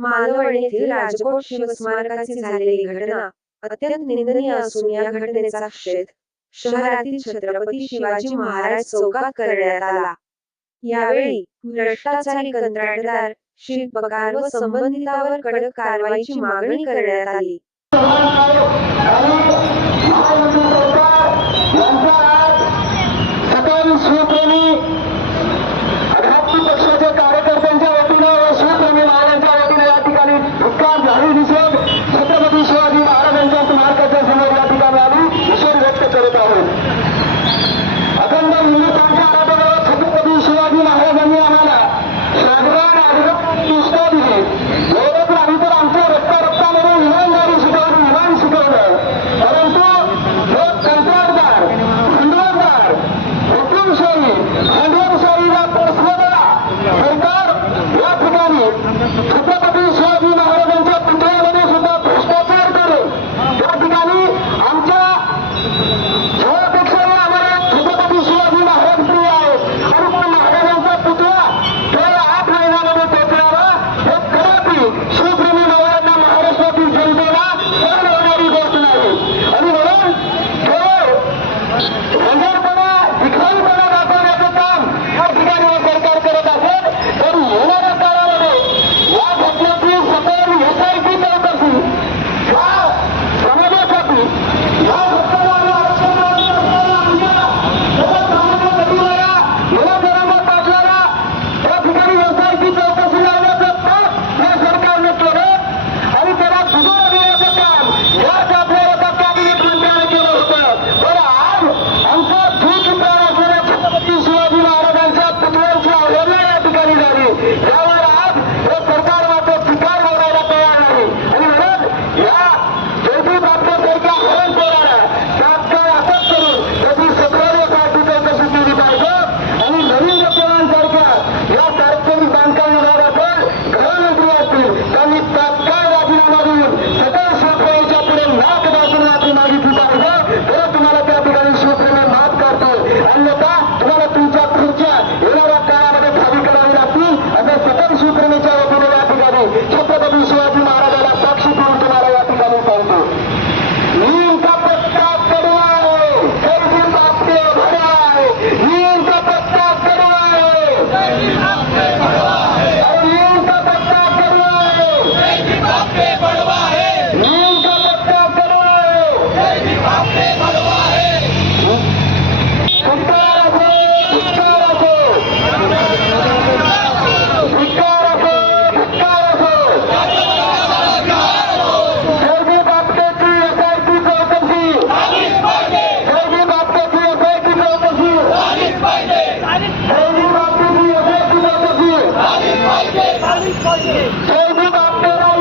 मालवण येथील राजकोट शिवस्मारकाची झालेली घटना अत्यंत निंदनीय असून या घटनेचा निषेध शहरातील छत्रपती शिवाजी महाराज चौकात करण्यात आला. यावेळी भ्रष्टाचारी कंत्राटदार शिल्पकार व संबंधितावर कडक कारवाईची मागणी करण्यात आली. पाहिजे.